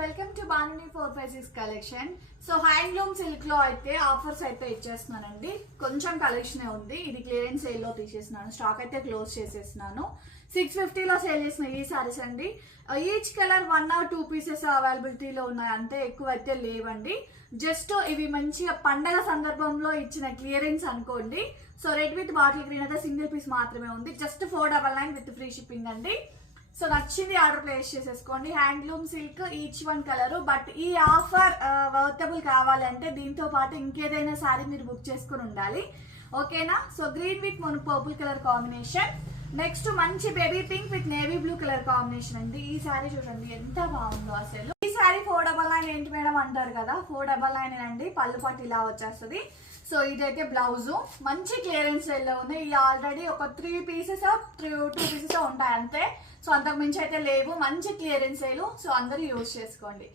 Welcome to బానుని 456 collection. So handloom silk లో అయితే ఆఫర్స్ అయితే ఇచ్చేస్తున్నానండి. కొంచెం కలెక్షన్ ఉంది. ఇది క్లియరెన్స్ సేల్ లో తీసేస్తున్నాను. స్టాక్ అయితే క్లోజ్ చేసేస్తున్నాను. 650 లో సేల్ చేసిన ఈ సారీస్ అండి. ఈచ్ కలర్ 1 or 2 పీసెస్ అవైలబిలిటీలో ఉన్నాయి, అంతే ఎక్కువ అయితే లేవండి. జస్ట్ ఇవి మంచిగా పండగ సందర్భంలో ఇచ్చిన క్లియరెన్స్ అనుకోండి. So red with bottle green అయితే సింగిల్ పీస్ మాత్రమే ఉంది. జస్ట్ 499 విత్ ఫ్రీ షిప్పింగ్ అండి. సో నచ్చింది ఆర్డర్ ప్లేస్ చేసేసుకోండి. Handloom silk each one colour. But ఈ ఆఫర్ వర్తబుల్ కావాలంటే దీంతో పాటు ఇంకేదైనా సారీ మీరు బుక్ చేసుకుని ఉండాలి, ఓకేనా? So green with purple colour combination. Next మంచి baby pink with navy blue colour combination అండి. ఈ సారీ చూడండి ఎంత బాగుందో అసలు. ఈ సారీ 499 ఏంటి మేడం అంటారు కదా, 499 అండి. పళ్ళు పట్టు ఇలా వచ్చేస్తుంది. సో ఇదైతే బ్లౌజ్ మంచి క్లియరెన్స్ సేల్ లో ఉంది. ఇది ఆల్రెడీ ఒక 3 పీసెస్ 2 పీసెస్ ఉంటాయి అంతే. సో అంతకు మించి అయితే లేవు. మంచి క్లియరెన్స్ సేల్. సో అందరూ యూజ్ చేసుకోండి.